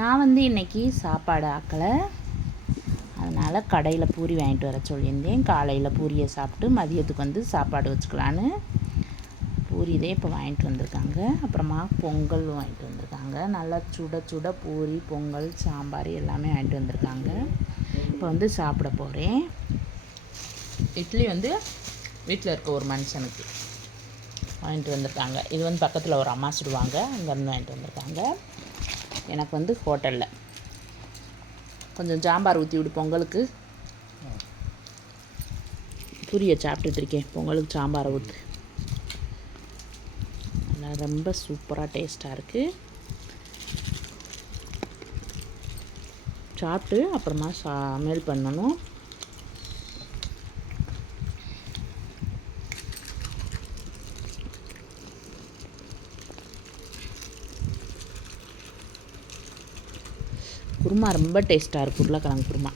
நான் வந்து இன்றைக்கி சாப்பாடு ஆக்கலை, அதனால் கடையில் பூரி வாங்கிட்டு வர சொல்லியிருந்தேன். காலையில் பூரியை சாப்பிட்டு மதியத்துக்கு வந்து சாப்பாடு வச்சுக்கலான்னு பூரி இதே இப்போ வாங்கிட்டு வந்திருக்காங்க. அப்புறமா பொங்கல் வாங்கிட்டு வந்திருக்காங்க. நல்லா சுட சுட பூரி, பொங்கல், சாம்பார் எல்லாமே வாங்கிட்டு வந்திருக்காங்க. இப்போ வந்து சாப்பிட போகிறேன். இட்லி வந்து வீட்டில் இருக்க ஒரு மனுஷனுக்கு வாங்கிட்டு வந்திருக்காங்க. இது வந்து பக்கத்தில் ஒரு அம்மா சுடுவாங்க, அங்கேருந்து வாங்கிட்டு வந்திருக்காங்க. எனக்கு வந்து ஹோட்டலில் கொஞ்சம் சாம்பார் ஊற்றி விடு. பொங்கலுக்கு பூரியை சாப்பிட்டுட்டு இருக்கேன், பொங்கலுக்கு சாம்பாரை ஊற்று. நல்லா ரொம்ப சூப்பராக டேஸ்ட்டாக இருக்குது. சாப்பிட்டு அப்புறமா சமையல் பண்ணணும். குருமா ரொம்ப டேஸ்ட்டாக இருக்குது, உருளைக்கிழங்கு குருமா.